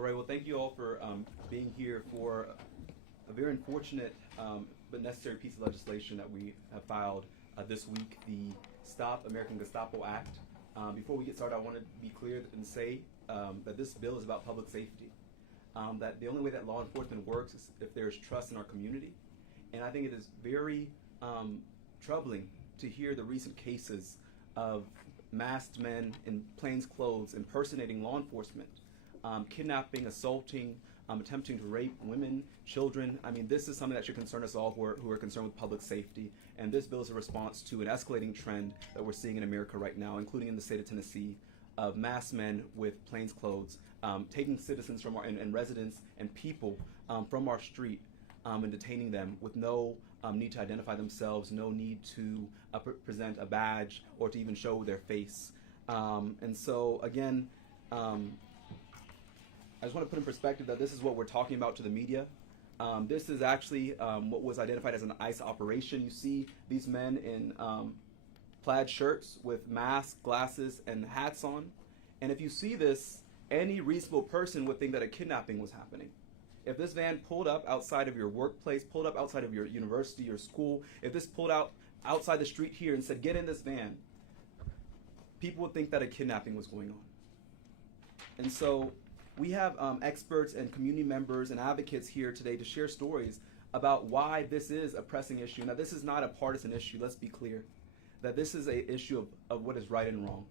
All right, well, thank you all for being here for a very unfortunate but necessary piece of legislation that we have filed this week, the Stop American Gestapo Act. Before we get started, I want to be clear and say that this bill is about public safety, that the only way that law enforcement works is if there's trust in our community. And I think it is very troubling to hear the recent cases of masked men in plainclothes impersonating law enforcement, kidnapping, assaulting, attempting to rape women, children. I mean, this is something that should concern us all who are concerned with public safety. And this bill is a response to an escalating trend that we're seeing in America right now, including in the state of Tennessee, of masked men with plainclothes taking citizens from and residents and people from our street and detaining them with no need to identify themselves, no need to present a badge or to even show their face. And so, again, I just want to put in perspective that this is what we're talking about to the media. This is actually what was identified as an ICE operation. You see these men in plaid shirts with masks, glasses, and hats on. And if you see this, any reasonable person would think that a kidnapping was happening. If this van pulled up outside of your workplace, pulled up outside of your university or school, if this pulled out outside the street here and said, "Get in this van," people would think that a kidnapping was going on. And so we have experts and community members and advocates here today to share stories about why this is a pressing issue. Now, this is not a partisan issue, let's be clear, that this is an issue of what is right and wrong.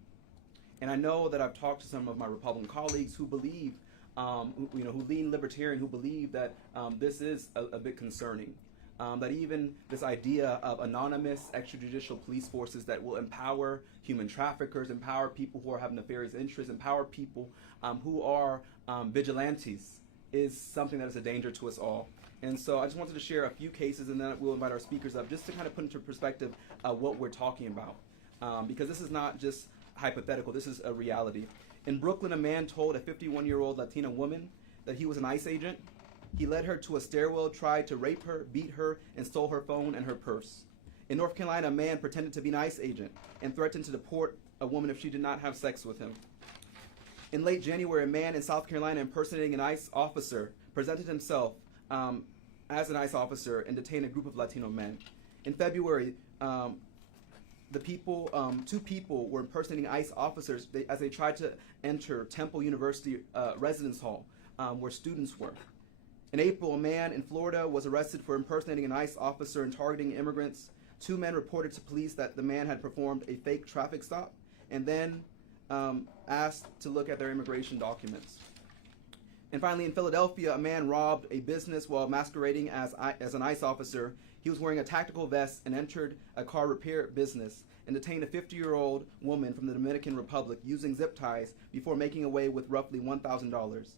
And I know that I've talked to some of my Republican colleagues who believe, who lean libertarian, who believe that this is a bit concerning. That even this idea of anonymous extrajudicial police forces that will empower human traffickers, empower people who are having nefarious interests, empower people who are vigilantes is something that is a danger to us all. And so I just wanted to share a few cases, and then we'll invite our speakers up just to kind of put into perspective what we're talking about. Because this is not just hypothetical, this is a reality. In Brooklyn, a man told a 51-year-old Latina woman that he was an ICE agent. He led her to a stairwell, tried to rape her, beat her, and stole her phone and her purse. In North Carolina, a man pretended to be an ICE agent and threatened to deport a woman if she did not have sex with him. In late January, a man in South Carolina impersonating an ICE officer presented himself as an ICE officer and detained a group of Latino men. In February, two people were impersonating ICE officers as they tried to enter Temple University residence hall where students were. In April, a man in Florida was arrested for impersonating an ICE officer and targeting immigrants. 2 men reported to police that the man had performed a fake traffic stop and then asked to look at their immigration documents. And finally, in Philadelphia, a man robbed a business while masquerading as an ICE officer. He was wearing a tactical vest and entered a car repair business and detained a 50-year-old woman from the Dominican Republic using zip ties before making away with roughly $1,000.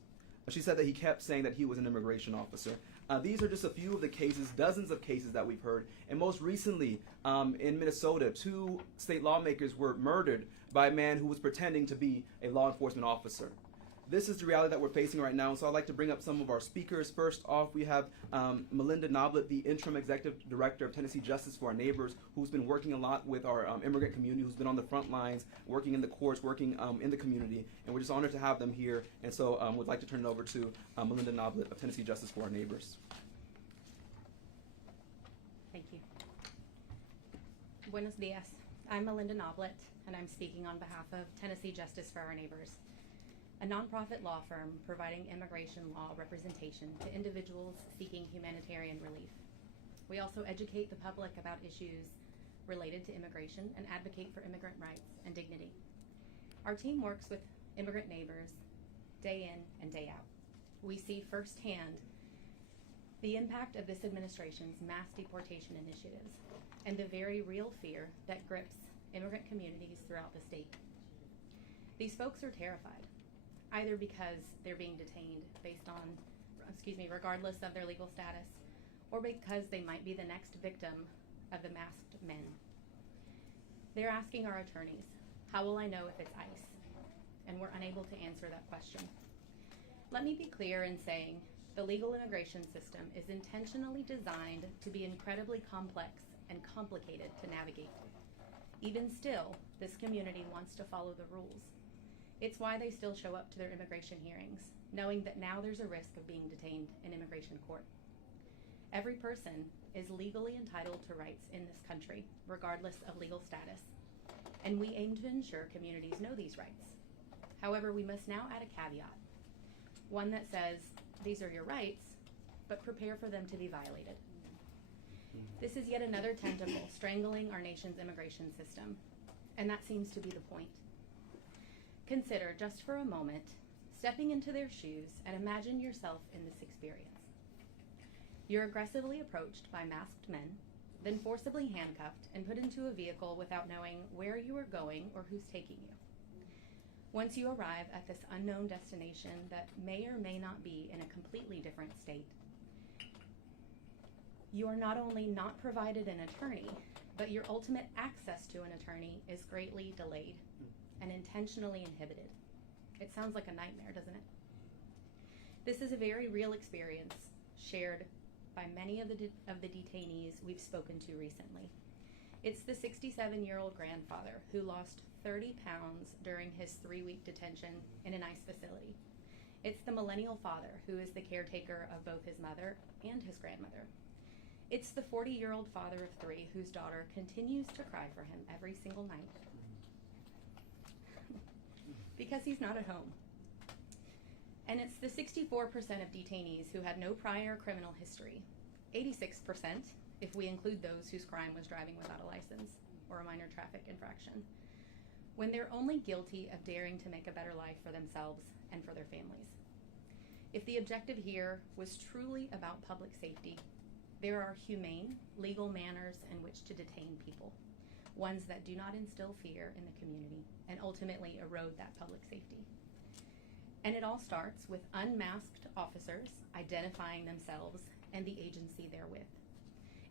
She said that he kept saying that he was an immigration officer. These are just a few of the cases, dozens of cases that we've heard. And most recently, in Minnesota, 2 state lawmakers were murdered by a man who was pretending to be a law enforcement officer. This is the reality that we're facing right now, and so I'd like to bring up some of our speakers. First off, we have Melinda Noblet, the Interim Executive Director of Tennessee Justice for Our Neighbors, who's been working a lot with our immigrant community, who's been on the front lines, working in the courts, working in the community, and we're just honored to have them here. And so we'd like to turn it over to Melinda Noblet of Tennessee Justice for Our Neighbors. Thank you. Buenos dias. I'm Melinda Noblet, and I'm speaking on behalf of Tennessee Justice for Our Neighbors, a nonprofit law firm providing immigration law representation to individuals seeking humanitarian relief. We also educate the public about issues related to immigration and advocate for immigrant rights and dignity. Our team works with immigrant neighbors day in and day out. We see firsthand the impact of this administration's mass deportation initiatives and the very real fear that grips immigrant communities throughout the state. These folks are terrified, either because they're being detained regardless of their legal status, or because they might be the next victim of the masked men. They're asking our attorneys, how will I know if it's ICE? And we're unable to answer that question. Let me be clear in saying the legal immigration system is intentionally designed to be incredibly complex and complicated to navigate. Even still, this community wants to follow the rules. It's why they still show up to their immigration hearings, knowing that now there's a risk of being detained in immigration court. Every person is legally entitled to rights in this country, regardless of legal status, and we aim to ensure communities know these rights. However, we must now add a caveat, one that says, these are your rights, but prepare for them to be violated. This is yet another tentacle strangling our nation's immigration system, and that seems to be the point. Consider, just for a moment, stepping into their shoes and imagine yourself in this experience. You're aggressively approached by masked men, then forcibly handcuffed and put into a vehicle without knowing where you are going or who's taking you. Once you arrive at this unknown destination that may or may not be in a completely different state, you are not only not provided an attorney, but your ultimate access to an attorney is greatly delayed and intentionally inhibited. It sounds like a nightmare, doesn't it? This is a very real experience shared by many of the detainees we've spoken to recently. It's the 67-year-old grandfather who lost 30 pounds during his 3-week detention in an ICE facility. It's the millennial father who is the caretaker of both his mother and his grandmother. It's the 40-year-old father of 3 whose daughter continues to cry for him every single night because he's not at home. And it's the 64% of detainees who had no prior criminal history, 86% if we include those whose crime was driving without a license or a minor traffic infraction, when they're only guilty of daring to make a better life for themselves and for their families. If the objective here was truly about public safety, there are humane, legal manners in which to detain people, ones that do not instill fear in the community and ultimately erode that public safety. And it all starts with unmasked officers identifying themselves and the agency therewith.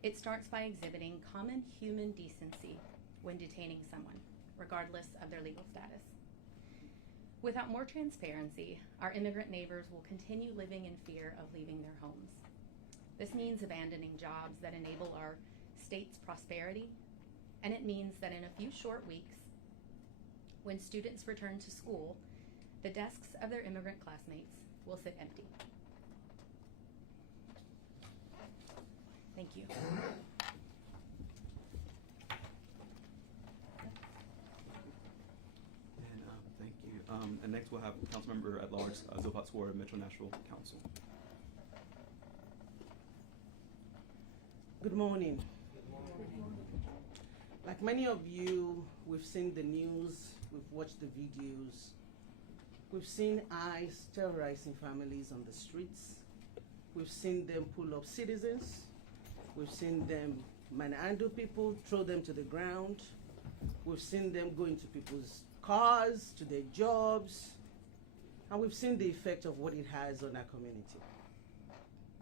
It starts by exhibiting common human decency when detaining someone, regardless of their legal status. Without more transparency, our immigrant neighbors will continue living in fear of leaving their homes. This means abandoning jobs that enable our state's prosperity, and it means that in a few short weeks, when students return to school, the desks of their immigrant classmates will sit empty. Thank you. Thank you. And next we'll have Councilmember at Large, Zilpat Square, Metro Nashville Council. Good morning. Like many of you, we've seen the news, we've watched the videos, we've seen ICE terrorizing families on the streets, we've seen them pull up citizens, we've seen them manhandle people, throw them to the ground, we've seen them go into people's cars, to their jobs, and we've seen the effect of what it has on our community.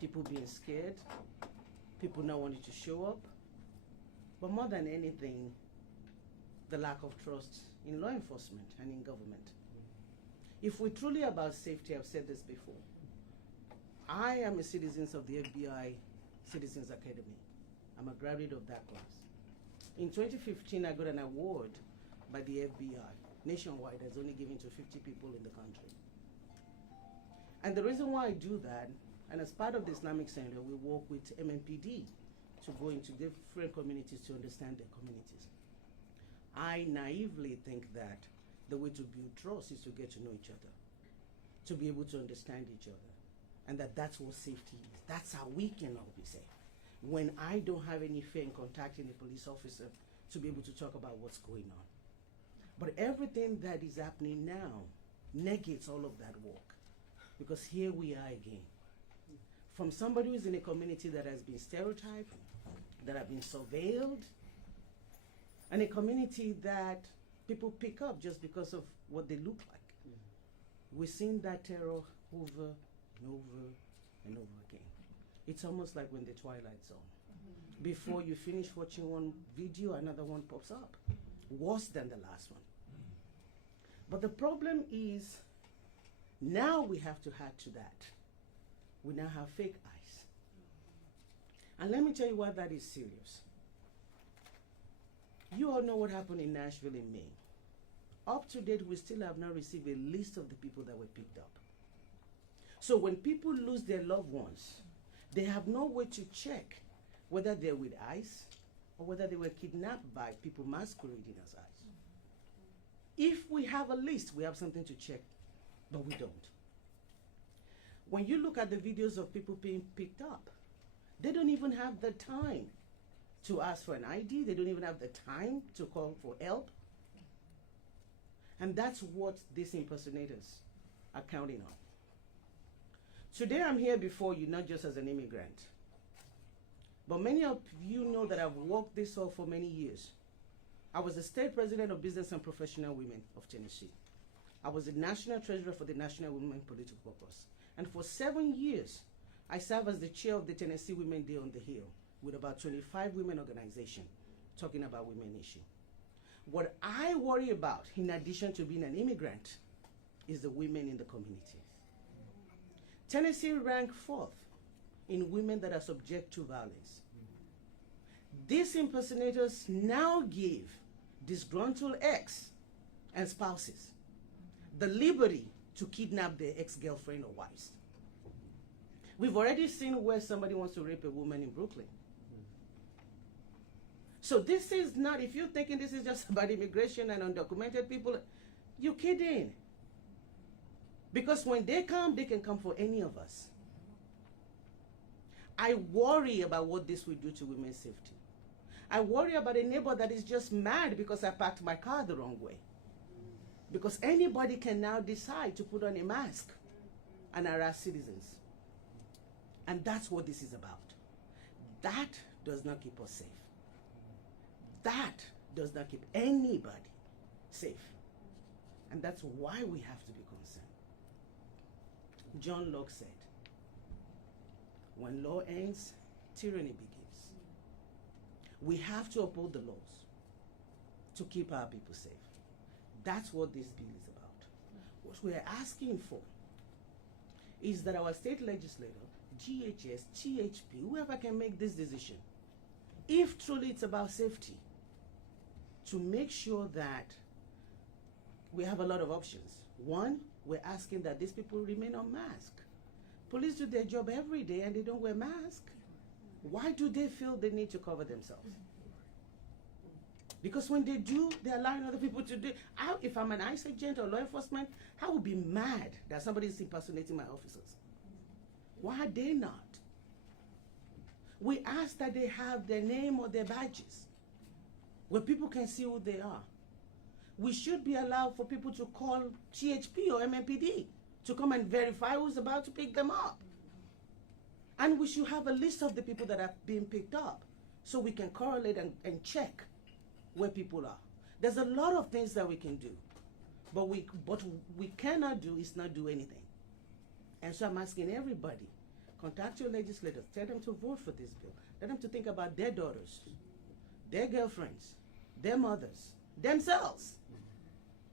People being scared, people not wanting to show up, but more than anything, the lack of trust in law enforcement and in government. If we're truly about safety, I've said this before, I am a citizen of the FBI Citizens Academy. I'm a graduate of that class. In 2015, I got an award by the FBI, nationwide, that's only given to 50 people in the country. And the reason why I do that, and as part of the Islamic Center, we work with MMPD to go into different communities to understand their communities. I naively think that the way to build trust is to get to know each other, to be able to understand each other, and that's what safety is. That's how we can all be safe. When I don't have any fear in contacting a police officer to be able to talk about what's going on. But everything that is happening now negates all of that work, because here we are again. From somebody who's in a community that has been stereotyped, that have been surveilled, and a community that people pick up just because of what they look like. We're seeing that terror over and over and over again. It's almost like when the Twilight Zone. Before you finish watching one video, another one pops up, worse than the last one. But the problem is, now we have to add to that. We now have fake eyes. And let me tell you why that is serious. You all know what happened in Nashville in May. up to date, we still have not received a list of the people that were picked up. So when people lose their loved ones, they have no way to check whether they're with ICE or whether they were kidnapped by people masquerading as ICE. If we have a list, we have something to check, but we don't. When you look at the videos of people being picked up, they don't even have the time to ask for an ID. They don't even have the time to call for help. And that's what these impersonators are counting on. Today I'm here before you not just as an immigrant, but many of you know that I've worked this off for many years. I was the state president of Business and Professional Women of Tennessee. I was the national treasurer for the National Women Political Caucus. And for 7 years, I served as the chair of the Tennessee Women Day on the Hill with about 25 women organizations talking about women issue. What I worry about, in addition to being an immigrant, is the women in the community. Tennessee ranked 4th in women that are subject to violence. These impersonators now give disgruntled ex and spouses the liberty to kidnap their ex-girlfriend or wives. We've already seen where somebody wants to rape a woman in Brooklyn. So this is not, if you're thinking this is just about immigration and undocumented people, you're kidding. Because when they can come for any of us. I worry about what this will do to women's safety. I worry about a neighbor that is just mad because I parked my car the wrong way. Because anybody can now decide to put on a mask and harass citizens. And that's what this is about. That does not keep us safe. That does not keep anybody safe. And that's why we have to be concerned. John Locke said, when law ends, tyranny begins. We have to uphold the laws to keep our people safe. That's what this bill is about. What we're asking for is that our state legislator, GHS, THP, whoever can make this decision, if truly it's about safety, to make sure that we have a lot of options. One, we're asking that these people remain unmasked. Police do their job every day and they don't wear masks. Why do they feel the need to cover themselves? Because when they do, they're allowing other people to do it. If I'm an ICE agent or law enforcement, I would be mad that somebody is impersonating my officers. Why are they not? We ask that they have their name or their badges where people can see who they are. We should be allowed for people to call THP or MMPD to come and verify who's about to pick them up. And we should have a list of the people that are being picked up so we can correlate and check where people are. There's a lot of things that we can do, but what we cannot do is not do anything. And so I'm asking everybody, contact your legislators, tell them to vote for this bill. Tell them to think about their daughters, their girlfriends, their mothers, themselves.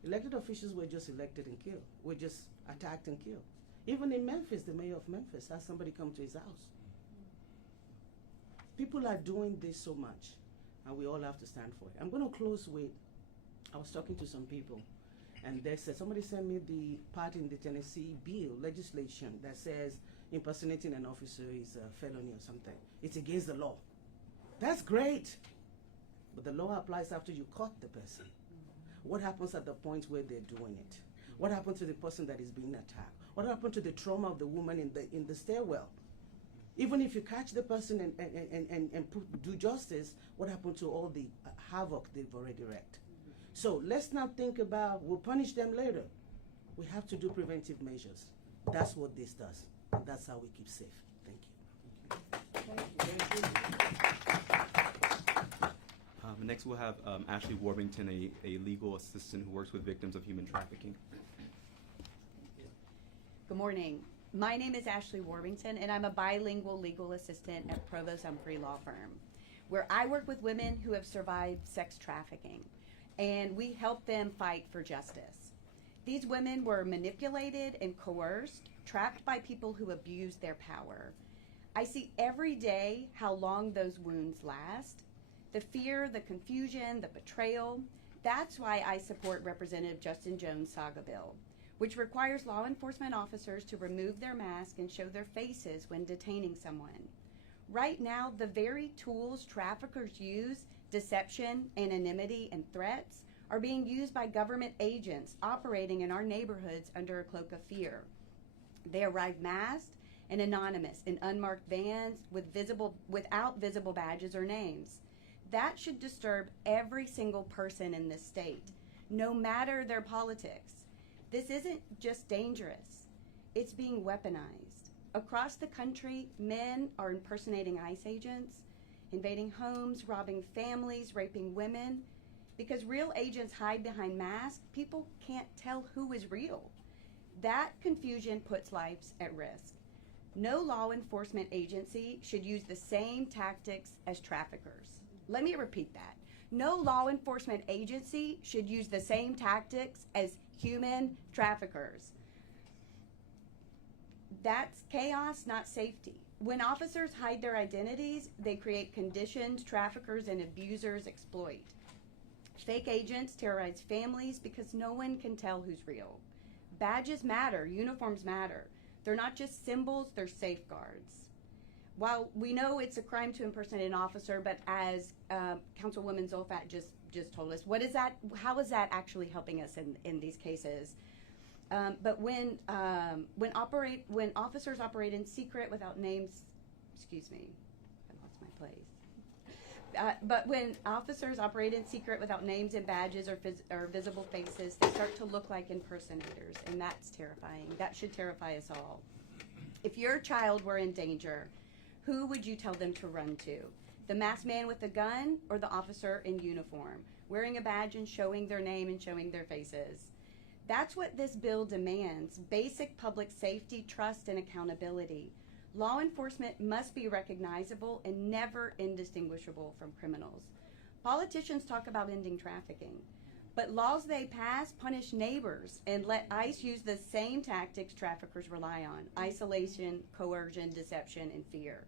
Elected officials were just elected and killed. Were just attacked and killed. Even in Memphis, the mayor of Memphis had somebody come to his house. People are doing this so much, and we all have to stand for it. I'm going to close with, I was talking to some people, and they said, somebody sent me the part in the Tennessee bill, legislation, that says impersonating an officer is a felony or something. It's against the law. That's great. But the law applies after you caught the person. What happens at the point where they're doing it? What happened to the person that is being attacked? What happened to the trauma of the woman in the stairwell? Even if you catch the person and do justice, what happened to all the havoc they've already wreaked? So let's not think about, we'll punish them later. We have to do preventive measures. That's what this does. That's how we keep safe. Thank you. Thank you. Next we'll have Ashley Warmington, a legal assistant who works with victims of human trafficking. Good morning. My name is Ashley Warmington, and I'm a bilingual legal assistant at Provost Humphrey Law Firm, where I work with women who have survived sex trafficking, and we help them fight for justice. These women were manipulated and coerced, trapped by people who abused their power. I see every day how long those wounds last, the fear, the confusion, the betrayal. That's why I support Representative Justin Jones' saga bill, which requires law enforcement officers to remove their mask and show their faces when detaining someone. Right now, the very tools traffickers use, deception, anonymity, and threats, are being used by government agents operating in our neighborhoods under a cloak of fear. They arrive masked and anonymous in unmarked vans without visible badges or names. That should disturb every single person in this state, no matter their politics. This isn't just dangerous, it's being weaponized. Across the country, men are impersonating ICE agents, invading homes, robbing families, raping women. Because real agents hide behind masks, people can't tell who is real. That confusion puts lives at risk. No law enforcement agency should use the same tactics as traffickers. Let me repeat that. No law enforcement agency should use the same tactics as human traffickers. That's chaos, not safety. When officers hide their identities, they create conditions traffickers and abusers exploit. Fake agents terrorize families because no one can tell who's real. Badges matter, uniforms matter. They're not just symbols, they're safeguards. While we know it's a crime to impersonate an officer, but as Councilwoman Zolfat just told us, how is that actually helping us in these cases? But when officers operate in secret without names, excuse me, I lost my place. But when officers operate in secret without names and badges or visible faces, they start to look like impersonators, and that's terrifying. That should terrify us all. If your child were in danger, who would you tell them to run to? The masked man with the gun or the officer in uniform, wearing a badge and showing their name and showing their faces? That's what this bill demands: basic public safety, trust, and accountability. Law enforcement must be recognizable and never indistinguishable from criminals. Politicians talk about ending trafficking, but laws they pass punish neighbors and let ICE use the same tactics traffickers rely on: isolation, coercion, deception, and fear.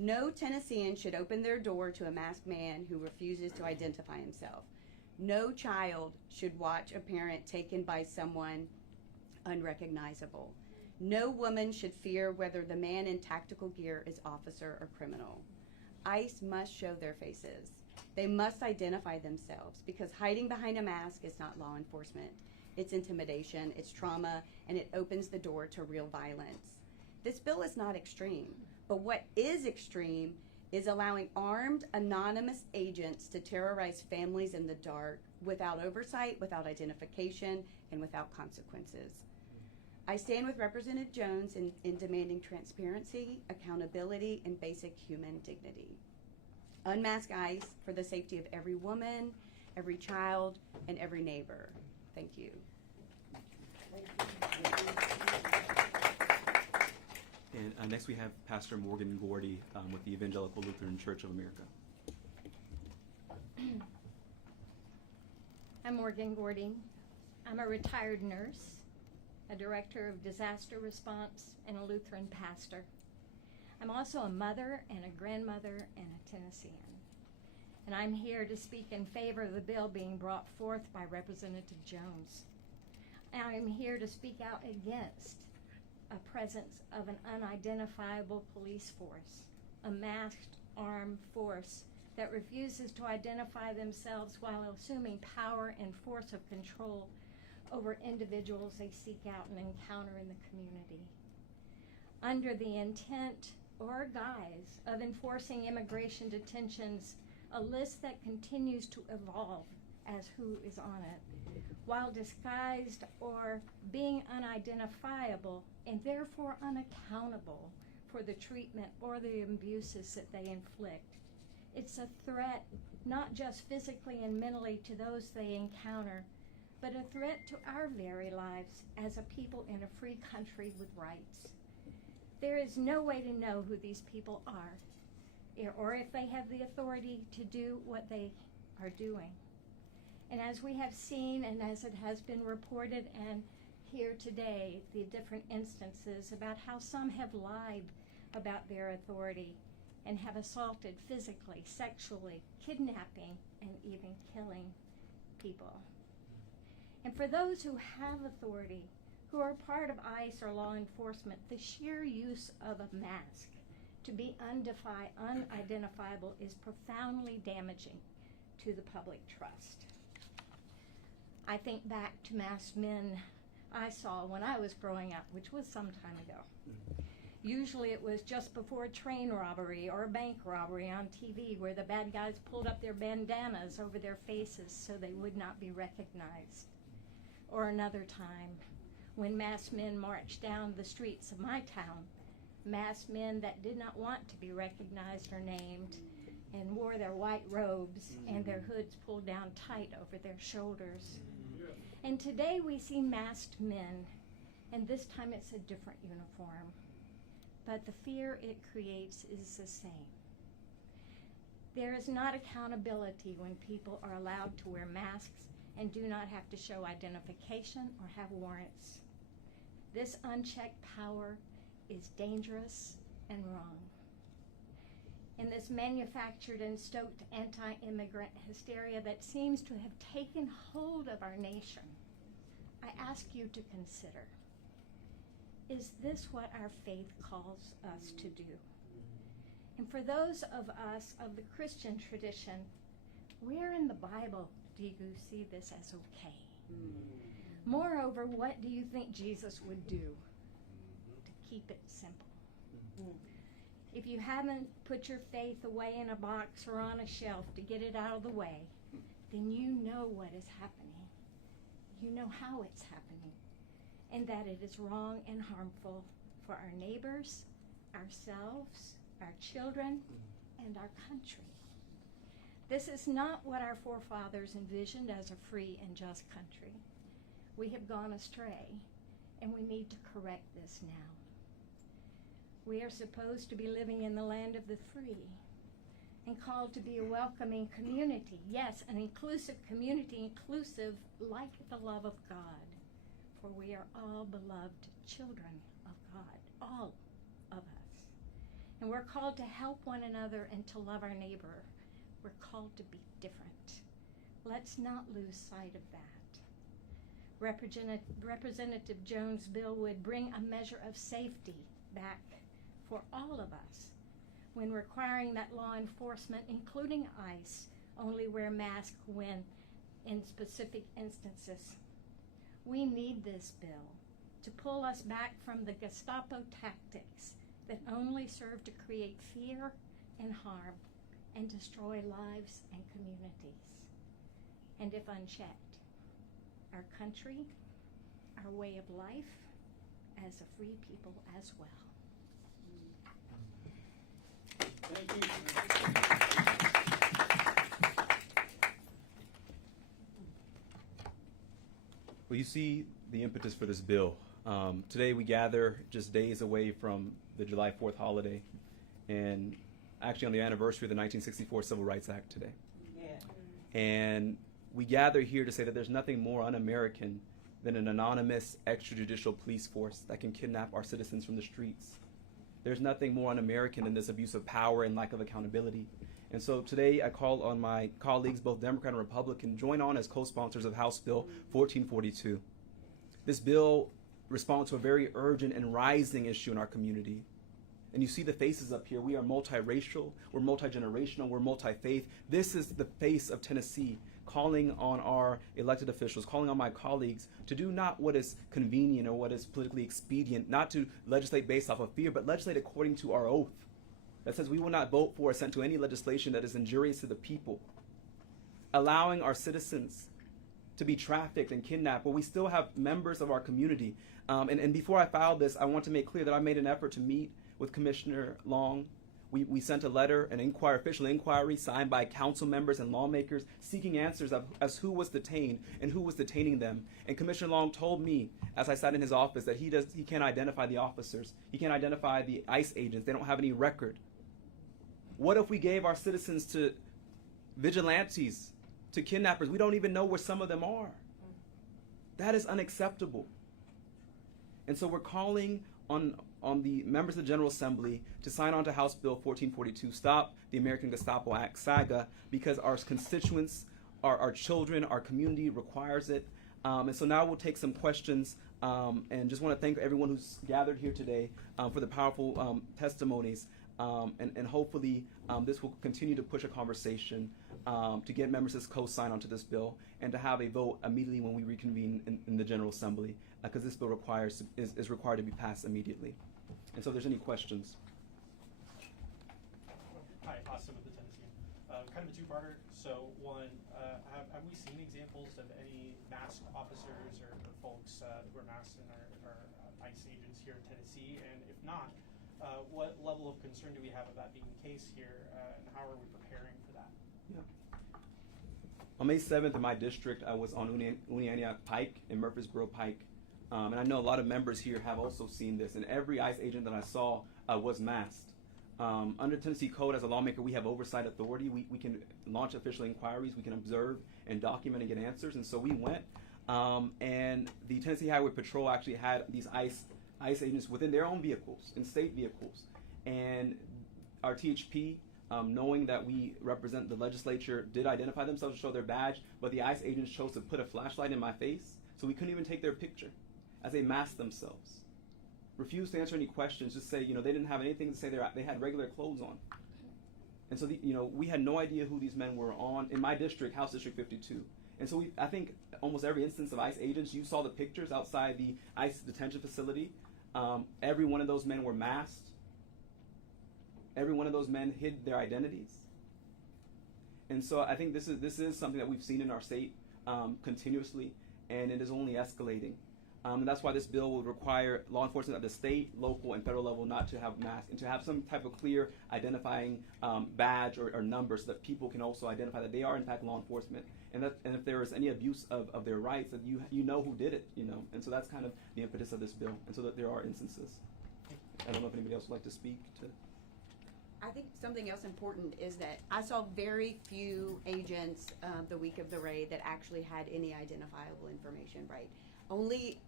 No Tennessean should open their door to a masked man who refuses to identify himself. No child should watch a parent taken by someone unrecognizable. No woman should fear whether the man in tactical gear is officer or criminal. ICE must show their faces. They must identify themselves, because hiding behind a mask is not law enforcement. It's intimidation, it's trauma, and it opens the door to real violence. This bill is not extreme, but what is extreme is allowing armed, anonymous agents to terrorize families in the dark without oversight, without identification, and without consequences. I stand with Representative Jones in demanding transparency, accountability, and basic human dignity. Unmask ICE for the safety of every woman, every child, and every neighbor. Thank you. And next we have Pastor Morgan Gordy with the Evangelical Lutheran Church of America. I'm Morgan Gordy. I'm a retired nurse, a director of disaster response, and a Lutheran pastor. I'm also a mother and a grandmother and a Tennessean. And I'm here to speak in favor of the bill being brought forth by Representative Jones. And I'm here to speak out against a presence of an unidentifiable police force, a masked armed force that refuses to identify themselves while assuming power and force of control over individuals they seek out and encounter in the community. Under the intent or guise of enforcing immigration detentions, a list that continues to evolve as who is on it, while disguised or being unidentifiable and therefore unaccountable for the treatment or the abuses that they inflict. It's a threat not just physically and mentally to those they encounter, but a threat to our very lives as a people in a free country with rights. There is no way to know who these people are, or if they have the authority to do what they are doing. And as we have seen, and as it has been reported and here today, the different instances about how some have lied about their authority and have assaulted physically, sexually, kidnapping, and even killing people. And for those who have authority, who are part of ICE or law enforcement, the sheer use of a mask to be unidentifiable is profoundly damaging to the public trust. I think back to masked men I saw when I was growing up, which was some time ago. Usually it was just before a train robbery or a bank robbery on TV where the bad guys pulled up their bandanas over their faces so they would not be recognized. Or another time when masked men marched down the streets of my town, masked men that did not want to be recognized or named and wore their white robes and their hoods pulled down tight over their shoulders. And today we see masked men, and this time it's a different uniform. But the fear it creates is the same. There is not accountability when people are allowed to wear masks and do not have to show identification or have warrants. This unchecked power is dangerous and wrong. In this manufactured and stoked anti-immigrant hysteria that seems to have taken hold of our nation, I ask you to consider, is this what our faith calls us to do? And for those of us of the Christian tradition, where in the Bible do you see this as okay? Moreover, what do you think Jesus would do to keep it simple? If you haven't put your faith away in a box or on a shelf to get it out of the way, then you know what is happening. You know how it's happening, and that it is wrong and harmful for our neighbors, ourselves, our children, and our country. This is not what our forefathers envisioned as a free and just country. We have gone astray, and we need to correct this now. We are supposed to be living in the land of the free and called to be a welcoming community. Yes, an inclusive community, inclusive like the love of God. For we are all beloved children of God, all of us. And we're called to help one another and to love our neighbor. We're called to be different. Let's not lose sight of that. Representative Jones' bill would bring a measure of safety back for all of us when requiring that law enforcement, including ICE, only wear masks when in specific instances. We need this bill to pull us back from the Gestapo tactics that only serve to create fear and harm and destroy lives and communities. And if unchecked, our country, our way of life, as a free people as well. Thank you. Well, you see the impetus for this bill. Today we gather just days away from the July 4th holiday, and actually on the anniversary of the 1964 Civil Rights Act today. Yeah. And we gather here to say that there's nothing more un-American than an anonymous extrajudicial police force that can kidnap our citizens from the streets. There's nothing more un-American than this abuse of power and lack of accountability. And so today I call on my colleagues, both Democrat and Republican, join on as co-sponsors of House Bill 1442. This bill responds to a very urgent and rising issue in our community. And you see the faces up here. We are multiracial, we're multi-generational, we're multi-faith. This is the face of Tennessee, calling on our elected officials, calling on my colleagues to do not what is convenient or what is politically expedient, not to legislate based off of fear, but legislate according to our oath that says we will not vote for or assent to any legislation that is injurious to the people, allowing our citizens to be trafficked and kidnapped, but we still have members of our community. And before I filed this, I want to make clear that I made an effort to meet with Commissioner Long. We sent a letter, an official inquiry signed by council members and lawmakers seeking answers as who was detained and who was detaining them. And Commissioner Long told me, as I sat in his office, that he can't identify the officers. He can't identify the ICE agents. They don't have any record. What if we gave our citizens to vigilantes, to kidnappers? We don't even know where some of them are. That is unacceptable. And so we're calling on the members of the General Assembly to sign on to House Bill 1442, Stop the American Gestapo Act, SAGA, because our constituents our children, our community requires it. And so now we'll take some questions, and just want to thank everyone who's gathered here today for the powerful testimonies. And hopefully this will continue to push a conversation to get members to co-sign onto this bill and to have a vote immediately when we reconvene in the General Assembly, because this bill is required to be passed immediately. And so if there's any questions. Hi, Austin with the Tennessee. Kind of a two-parter. So one, have we seen examples of any masked officers or folks who are masked in our ICE agents here in Tennessee? And if not, what level of concern do we have of that being the case here, and how are we preparing for that? Yeah. On May 7th in my district, I was on Unioniac Pike and Murfreesboro Pike. And I know a lot of members here have also seen this, and every ICE agent that I saw was masked. Under Tennessee Code, as a lawmaker, we have oversight authority. We can launch official inquiries, we can observe and document and get answers. And so we went, and the Tennessee Highway Patrol actually had these ICE agents within their own vehicles, in state vehicles. And our THP, knowing that we represent the legislature, did identify themselves to show their badge, but the ICE agents chose to put a flashlight in my face, so we couldn't even take their picture as they masked themselves. Refused to answer any questions, just say, they didn't have anything to say, they had regular clothes on. And so, we had no idea who these men were on. In my district, House District 52. And so I think almost every instance of ICE agents, you saw the pictures outside the ICE detention facility. Every one of those men were masked. Every one of those men hid their identities. And so I think this is something that we've seen in our state continuously, and it is only escalating. And that's why this bill will require law enforcement at the state, local, and federal level not to have masks, and to have some type of clear identifying badge or number, so that people can also identify that they are in fact law enforcement, and if there is any abuse of their rights, that you know who did it, And so that's kind of the impetus of this bill, and so that there are instances. I don't know if anybody else would like to speak to. I think something else important is that I saw very few agents the week of the raid that actually had any identifiable information, right? Only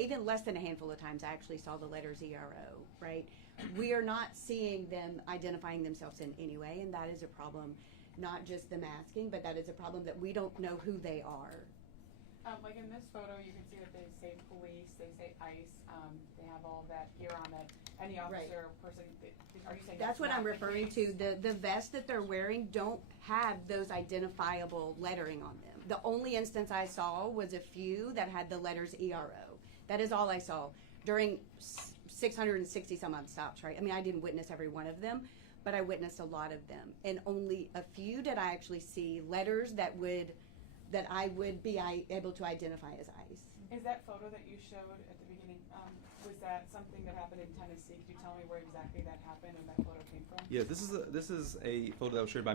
even less than a handful of times I actually saw the letters ERO, right? We are not seeing them identifying themselves in any way, and that is a problem, not just the masking, but that is a problem that we don't know who they are. Like in this photo, you can see that they say police, they say ICE, they have all that gear on that any officer or person, are you saying that's what not I'm the referring case? to. The vests that they're wearing don't have those identifiable lettering on them. The only instance I saw was a few that had the letters ERO. That is all I saw during 660 some odd stops, right? I mean, I didn't witness every one of them, but I witnessed a lot of them. And only a few did I actually see letters that I would be able to identify as ICE. Is that photo that you showed at the beginning, was that something that happened in Tennessee? Could you tell me where exactly that happened and that photo came from? Yeah, this is a photo that was shared by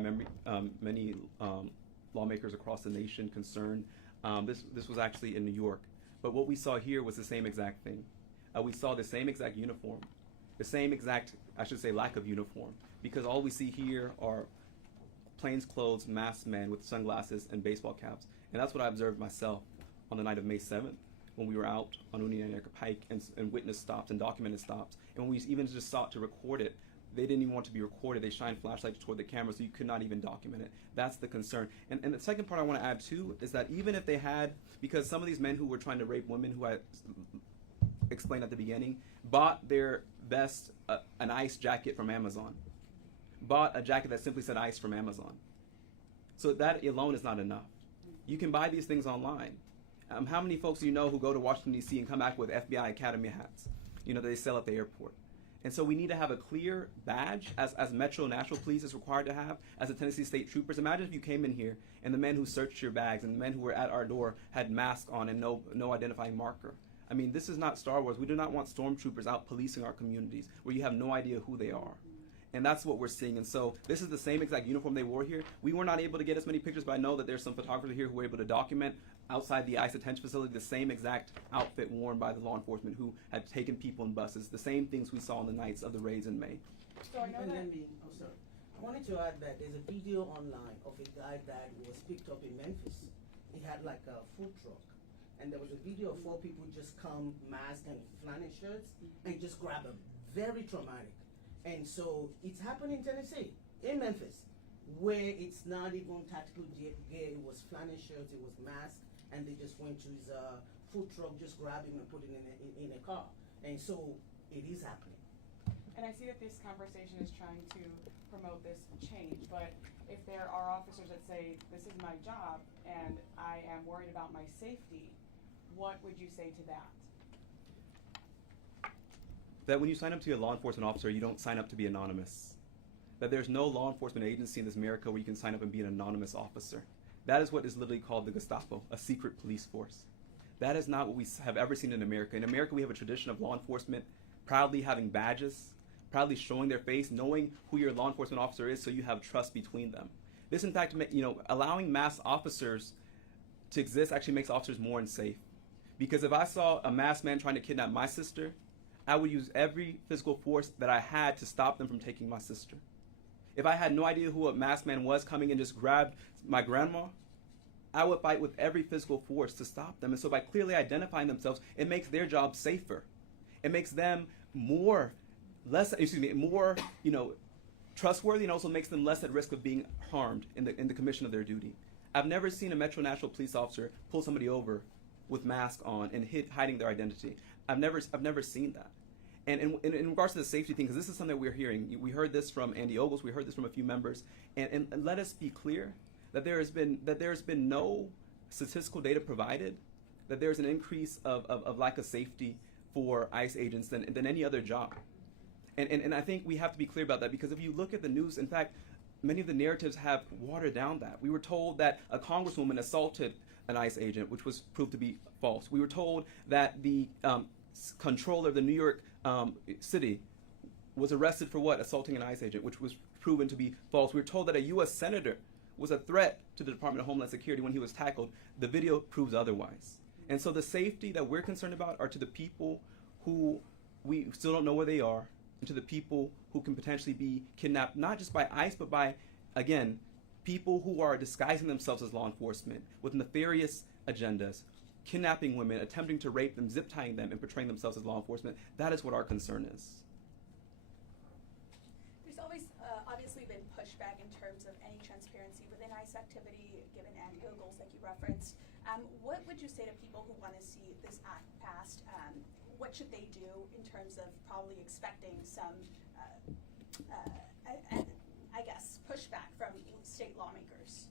many lawmakers across the nation concerned. This was actually in New York, but what we saw here was the same exact thing. We saw the same exact uniform, the same exact, I should say, lack of uniform, because all we see here are plainclothes masked men with sunglasses and baseball caps, and that's what I observed myself on the night of May 7th when we were out on Unioniac Pike and witnessed stops and documented stops, and when we even just sought to record it, they didn't even want to be recorded. They shined flashlights toward the camera, so you could not even document it. That's the concern. And the second part I want to add, too, is that even if they had, because some of these men who were trying to rape women, who I explained at the beginning, bought their vest, an ICE jacket from Amazon, bought a jacket that simply said ICE from Amazon. So that alone is not enough. You can buy these things online. How many folks do you know who go to Washington, D.C. and come back with FBI Academy hats, that they sell at the airport? And so we need to have a clear badge, as Metro National Police is required to have, as the Tennessee State Troopers. Imagine if you came in here and the men who searched your bags and the men who were at our door had masks on and no identifying marker. I mean, this is not Star Wars. We do not want stormtroopers out policing our communities where you have no idea who they are. And that's what we're seeing. And so this is the same exact uniform they wore here. We were not able to get as many pictures, but I know that there's some photographers here who were able to document outside the ICE detention facility the same exact outfit worn by the law enforcement who had taken people in buses, the same things we saw on the nights of the raids in May. So I know that. Sorry. I wanted to add that there's a video online of a guy that was picked up in Memphis. He had like a food truck, and there was a video of 4 people just come masked and flannel shirts and just grab him. Very traumatic. And so it's happened in Tennessee, in Memphis. where it's not even tactical gear, it was flannel shirts, it was masks, and they just went to his food truck, just grab him and put it in a car. And so it is happening. And I see that this conversation is trying to promote this change, but if there are officers that say, this is my job and I am worried about my safety, what would you say to that? That when you sign up to be a law enforcement officer, you don't sign up to be anonymous. That there's no law enforcement agency in this America where you can sign up and be an anonymous officer. That is what is literally called the Gestapo, a secret police force. That is not what we have ever seen in America. In America, we have a tradition of law enforcement proudly having badges, proudly showing their face, knowing who your law enforcement officer is, so you have trust between them. This, in fact, allowing masked officers to exist actually makes officers more unsafe. Because if I saw a masked man trying to kidnap my sister, I would use every physical force that I had to stop them from taking my sister. If I had no idea who a masked man was coming and just grabbed my grandma, I would fight with every physical force to stop them. And so by clearly identifying themselves, it makes their job safer. It makes them more trustworthy, and also makes them less at risk of being harmed in the commission of their duty. I've never seen a Metro National Police officer pull somebody over with mask on and hiding their identity. I've never seen that. And in regards to the safety thing, because this is something that we're hearing, we heard this from Andy Ogles, we heard this from a few members, and let us be clear that there has been no statistical data provided that there's an increase of lack of safety for ICE agents than any other job. And I think we have to be clear about that, because if you look at the news, in fact, many of the narratives have watered down that. We were told that a congresswoman assaulted an ICE agent, which was proved to be false. We were told that the controller of the New York City was arrested for what? Assaulting an ICE agent, which was proven to be false. We were told that a U.S. senator was a threat to the Department of Homeland Security when he was tackled. The video proves otherwise. And so the safety that we're concerned about are to the people who we still don't know where they are, and to the people who can potentially be kidnapped, not just by ICE, but by, again, people who are disguising themselves as law enforcement with nefarious agendas, kidnapping women, attempting to rape them, zip tying them, and portraying themselves as law enforcement. That is what our concern is. There's always obviously been pushback in terms of any transparency within ICE activity, given Andy Ogles, like you referenced. What would you say to people who want to see this act passed? What should they do in terms of probably expecting some, I guess, pushback from state lawmakers?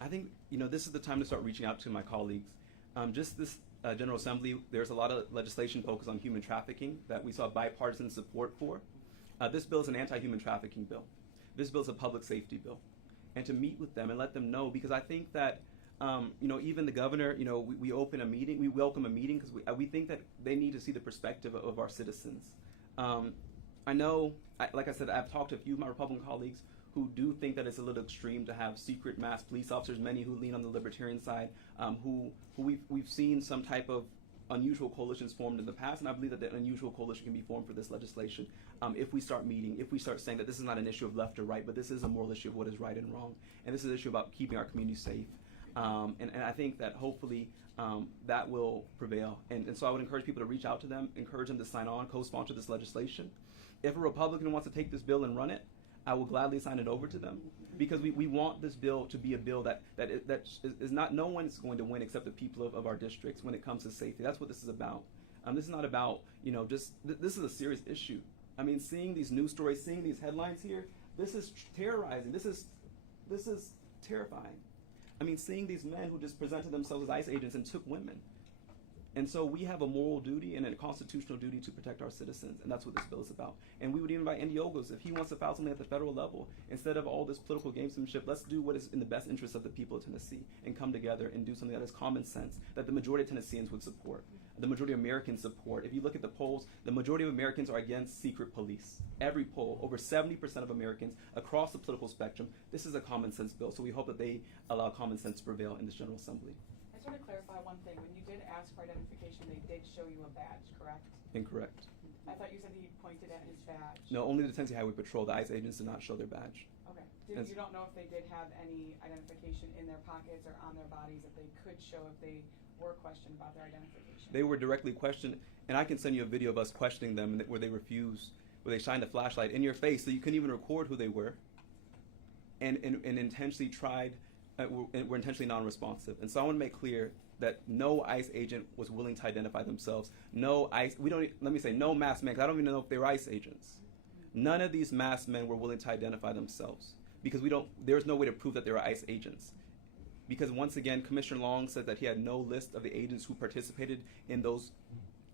I think this is the time to start reaching out to my colleagues. Just this General Assembly, there's a lot of legislation focused on human trafficking that we saw bipartisan support for. This bill is an anti-human trafficking bill. This bill is a public safety bill. And to meet with them and let them know, because I think that even the governor, we open a meeting, we welcome a meeting, because we think that they need to see the perspective of our citizens. I know, like I said, I've talked to a few of my Republican colleagues who do think that it's a little extreme to have secret mass police officers, many who lean on the libertarian side, who we've seen some type of unusual coalitions formed in the past, and I believe that an unusual coalition can be formed for this legislation if we start meeting, if we start saying that this is not an issue of left or right, but this is a moral issue of what is right and wrong, and this is an issue about keeping our community safe. And I think that hopefully that will prevail. And so I would encourage people to reach out to them, encourage them to sign on, co-sponsor this legislation. If a Republican wants to take this bill and run it, I will gladly sign it over to them, because we want this bill to be a bill that is not, no one is going to win except the people of our districts when it comes to safety. That's what this is about. This is not about, this is a serious issue. I mean, seeing these news stories, seeing these headlines here, this is terrorizing. This is terrifying. I mean, seeing these men who just presented themselves as ICE agents and took women. And so we have a moral duty and a constitutional duty to protect our citizens, and that's what this bill is about. And we would even invite Andy Ogles, if he wants to file something at the federal level, instead of all this political gamesmanship, let's do what is in the best interest of the people of Tennessee and come together and do something that is common sense, that the majority of Tennesseans would support, the majority of Americans support. If you look at the polls, the majority of Americans are against secret police. Every poll, over 70% of Americans across the political spectrum, this is a common sense bill, so we hope that they allow common sense to prevail in this General Assembly. I just want to clarify one thing. When you did ask for identification, they did show you a badge, correct? Incorrect. I thought you said he pointed at his badge. No, only the Tennessee Highway Patrol. The ICE agents did not show their badge. Okay. You don't know if they did have any identification in their pockets or on their bodies that they could show if they were questioned about their identification? They were directly questioned, and I can send you a video of us questioning them where they refused, where they shined a flashlight in your face so you couldn't even record who they were. and intentionally tried, were intentionally non-responsive. And so I want to make clear that no ICE agent was willing to identify themselves. No ICE, no masked men, 'cause I don't even know if they were ICE agents. None of these masked men were willing to identify themselves because there's no way to prove that they were ICE agents. Because once again, Commissioner Long said that he had no list of the agents who participated in those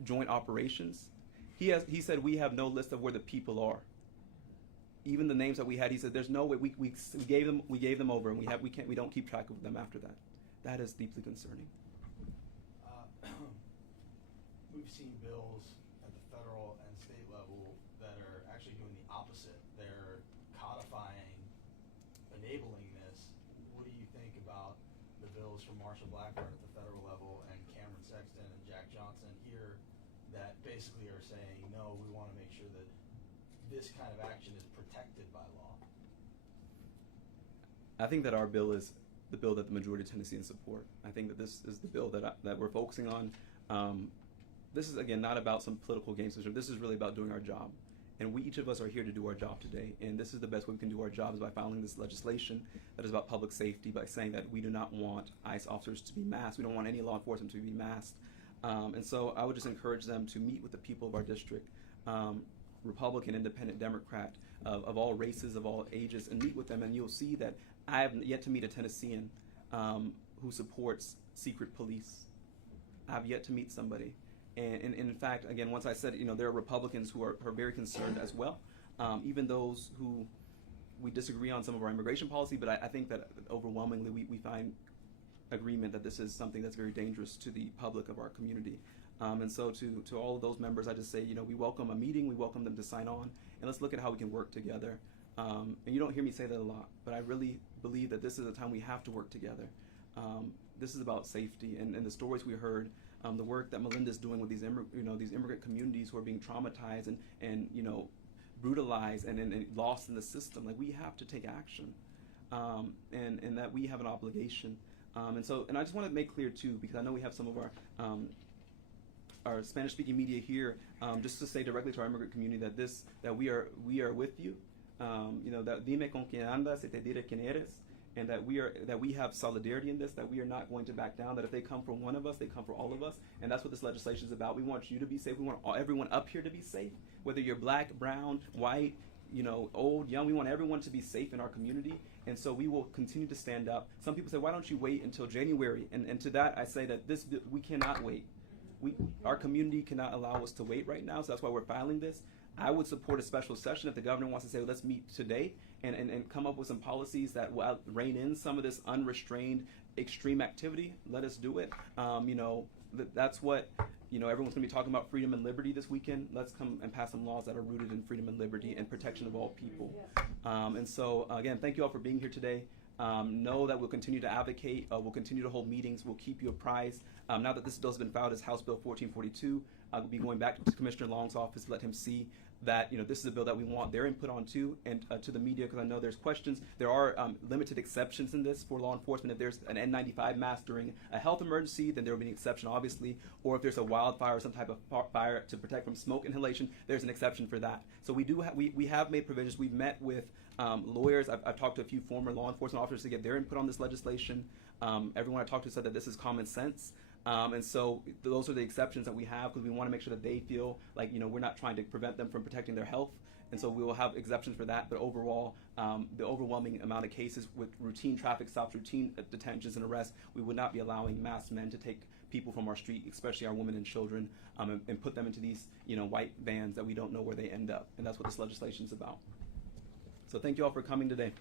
joint operations. He said we have no list of where the people are. Even the names that we had, he said there's no way we gave them over, and we don't keep track of them after that. That is deeply concerning. We've seen bills at the federal and state level that are actually doing the opposite. They're codifying, enabling this. What do you think about the bills from Marsha Blackburn at the federal level and Cameron Sexton and Jack Johnson here that basically are saying, no, we want to make sure that this kind of action is protected by law? I think that our bill is the bill that the majority of Tennesseans support. I think that this is the bill that we're focusing on. This is, again, not about some political games. This is really about doing our job. And each of us are here to do our job today. And this is the best way we can do our job is by filing this legislation that is about public safety, by saying that we do not want ICE officers to be masked. We don't want any law enforcement to be masked. And so I would just encourage them to meet with the people of our district, Republican, Independent, Democrat, of all races, of all ages, and meet with them. And you'll see that I have yet to meet a Tennessean who supports secret police. I have yet to meet somebody. And in fact, again, once I said, there are Republicans who are very concerned as well, even those who we disagree on some of our immigration policy, but I think that overwhelmingly we find agreement that this is something that's very dangerous to the public of our community. And so to all of those members, I just say, we welcome a meeting, we welcome them to sign on, and let's look at how we can work together. And you don't hear me say that a lot, but I really believe that this is a time we have to work together. This is about safety, and the stories we heard, the work that Melinda's doing with these immigrant communities who are being traumatized and brutalized and lost in the system. Like, we have to take action, and that we have an obligation. And I just want to make clear too, because I know we have some of our Spanish-speaking media here, just to say directly to our immigrant community that we are with you. That dime con quien andas, y te diré quién eres. And that we have solidarity in this, that we are not going to back down, that if they come for one of us, they come for all of us. And that's what this legislation is about. We want you to be safe. We want everyone up here to be safe, whether you're black, brown, white, old, young. We want everyone to be safe in our community. And so we will continue to stand up. Some people say, why don't you wait until January? And to that, I say that we cannot wait. Our community cannot allow us to wait right now, so that's why we're filing this. I would support a special session if the governor wants to say, let's meet today and come up with some policies that will rein in some of this unrestrained extreme activity. Let us do it. That's what, everyone's going to be talking about freedom and liberty this weekend. Let's come and pass some laws that are rooted in freedom and liberty and protection of all people. And so, again, thank you all for being here today. Know that we'll continue to advocate. We'll continue to hold meetings. We'll keep you apprised. Now that this bill has been filed as House Bill 1442, I'll be going back to Commissioner Long's office to let him see that this is a bill that we want their input on too, and to the media, because I know there's questions. There are limited exceptions in this for law enforcement. If there's an N95 mask during a health emergency, then there will be an exception, obviously. Or if there's a wildfire or some type of fire to protect from smoke inhalation, there's an exception for that. So we have made provisions. We've met with lawyers. I've talked to a few former law enforcement officers to get their input on this legislation. Everyone I talked to said that this is common sense. And so those are the exceptions that we have, because we want to make sure that they feel like, we're not trying to prevent them from protecting their health. And so we will have exceptions for that. But overall, the overwhelming amount of cases with routine traffic stops, routine detentions and arrests, we would not be allowing masked men to take people from our street, especially our women and children, and put them into these, white vans that we don't know where they end up. And that's what this legislation is about. So thank you all for coming today.